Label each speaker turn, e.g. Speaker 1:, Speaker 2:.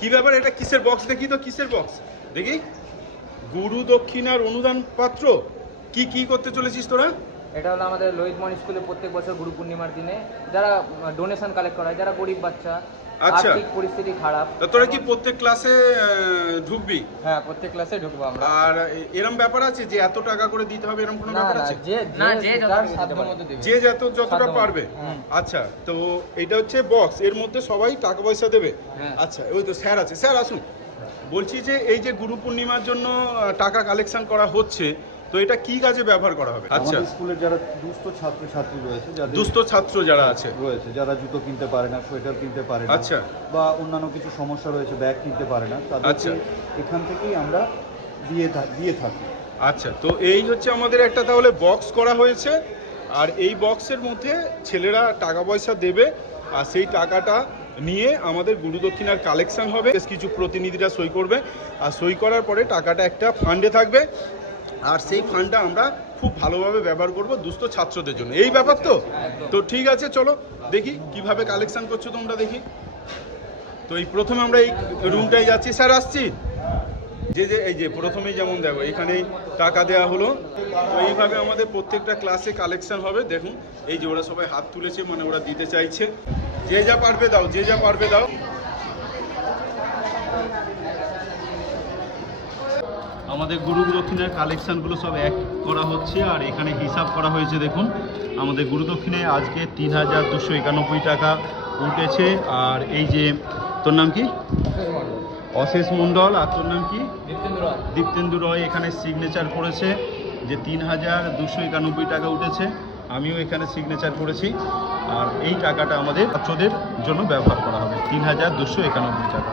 Speaker 1: কি ব্যাপার? এটা কিসের বক্স দেখি তো, কিসের বক্স দেখি। গুরু দক্ষিণার অনুদান পাত্র। কি কি করতে চলেছিস তোরা?
Speaker 2: এটা হলো আমাদের লোহিত মন স্কুলে প্রত্যেক বছর গুরু পূর্ণিমার দিনে যারা ডোনেশন কালেক্ট করা হয় যারা গরিব বাচ্চা
Speaker 1: আচ্ছা।
Speaker 2: আর্থিক পরিস্থিতি খারাপ।
Speaker 1: তা তোরা কি প্রত্যেক ক্লাসে ঢুকবি?
Speaker 2: হ্যাঁ প্রত্যেক ক্লাসে ঢুকবো আমরা।
Speaker 1: আর এরম ব্যাপার আছে যে এত টাকা করে দিতে হবে এরম কোনো
Speaker 2: না
Speaker 1: ব্যাপার
Speaker 2: না
Speaker 1: আছে?
Speaker 2: যে
Speaker 3: না,
Speaker 2: যে
Speaker 3: যে
Speaker 2: দেবে
Speaker 1: যত যতটা পারবে। আচ্ছা তো এটা হচ্ছে বক্স এর মধ্যে সবাই টাকা পয়সা দেবে।
Speaker 2: হ্যাঁ।
Speaker 1: আচ্ছা ওই তো স্যার আছে। স্যার আসুন। বলছি যে এই যে গুরু পূর্ণিমার জন্য টাকা কালেকশন করা হচ্ছে তো এটা কি কাজে ব্যবহার করা হবে আচ্ছা
Speaker 4: স্কুলের যারা দুস্থ ছাত্র ছাত্রী রয়েছে যাদের
Speaker 1: দুস্থ ছাত্র যারা আছে
Speaker 4: রয়েছে যারা জুতো কিনতে পারে না সোয়েটার কিনতে পারে না
Speaker 1: আচ্ছা।
Speaker 4: বা অন্যান্য কিছু সমস্যা রয়েছে ব্যাগ কিনতে পারে না
Speaker 1: আচ্ছা।
Speaker 4: এখান থেকেই আমরা দিয়ে দিয়ে থাকি
Speaker 1: আচ্ছা তো এই হচ্ছে আমাদের একটা তাহলে বক্স করা হয়েছে আর এই বক্সের মধ্যে ছেলেরা টাকা পয়সা দেবে আর সেই টাকাটা নিয়ে আমাদের গুরুদক্ষিণার কালেকশন হবে। বেশ কিছু প্রতিনিধিরা সই করবে। আর সই করার পরে টাকাটা একটা ফান্ডে থাকবে। আর সেই ফান্ডটা আমরা খুব ভালোভাবে ব্যবহার করব দুস্থ ছাত্রদের জন্য। এই ব্যাপার তো? তো ঠিক আছে, চলো দেখি কীভাবে কালেকশান করছ তোমরা দেখি। তো এই প্রথমে আমরা এই রুমটায় যাচ্ছি। স্যার, আসছি? যে যে, এই যে, প্রথমেই যেমন দেখো, এখানেই টাকা দেওয়া হলো। তো এইভাবে আমাদের প্রত্যেকটা ক্লাসে কালেকশন হবে। দেখুন, এই যে ওরা সবাই হাত তুলেছে মানে ওরা দিতে চাইছে। যে যা পারবে দাও, যে যা পারবে দাও। আমাদের গুরু দক্ষিণের কালেকশনগুলো সব এক করা হচ্ছে, আর এখানে হিসাব করা হয়েছে, দেখুন। আমাদের গুরু দক্ষিণে আজকে তিন হাজার দুশো একানব্বই টাকা উঠেছে। আর এই যে, তোর নাম কি? অশেষ মন্ডল আর তোর নাম কি?
Speaker 2: দীপ্তেন্দ্র
Speaker 1: দীপ্তেন্দু রয় এখানে সিগনেচার করেছে যে তিন হাজার দুশো একানব্বই টাকা উঠেছে। আমিও এখানে সিগনেচার করেছি। আর এই টাকাটা আমাদের ছাত্রদের জন্য ব্যবহার করা হবে। তিন হাজার দুশো একানব্বই টাকা।